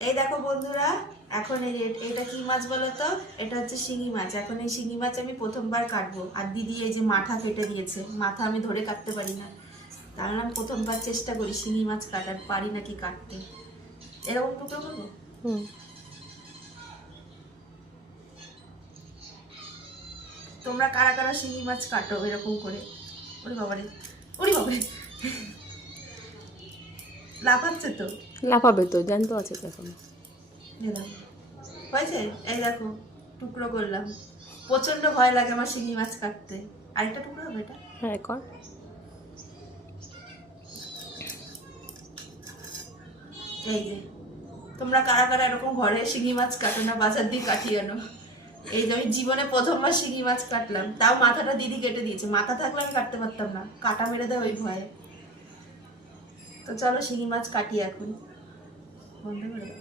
এই দেখো বন্ধুরা, এখন এটা কি মাছ বলো তো? এটা হচ্ছে শিঙি মাছ। এখন এই শিঙি মাছ আমি প্রথমবার কাটবো। আর দিদি এই যে মাথা কেটে দিয়েছে। মাথা আমি ধরে কাটতে পারি না, তার আমি প্রথমবার চেষ্টা করি শিঙি মাছ কাটার, পারি নাকি কাটতে। এরকম টুকরো করবো। তোমরা কারা কারা শিঙি মাছ কাটো এরকম করে? ওরে বাবারে, ওরে বাবারে, লাফাচ্ছে তো। লাফাবে তো, জ্যান্ত আছে তো এখন। হয়েছে, এই দেখো টুকরো করলাম। প্রচন্ড ভয় লাগে আমার শিঙি মাছ কাটতে। আরেকটা টুকরো হবে এটা। হ্যাঁ কর। এই যে তোমরা কারা কারা এরকম ঘরে শিঙি মাছ কাটো না, বাজার দিয়ে কাটিয়ে আনো। এই যে আমি জীবনে প্রথমবার শিঙি মাছ কাটলাম, তাও মাথাটা দিদি কেটে দিয়েছে। মাথা থাকলে আমি কাটতে পারতাম না, কাটা মেরে দেয় ওই ভয়ে। তো চলো শিঙি মাছ কাটি এখন, বন্ধ করে দাও।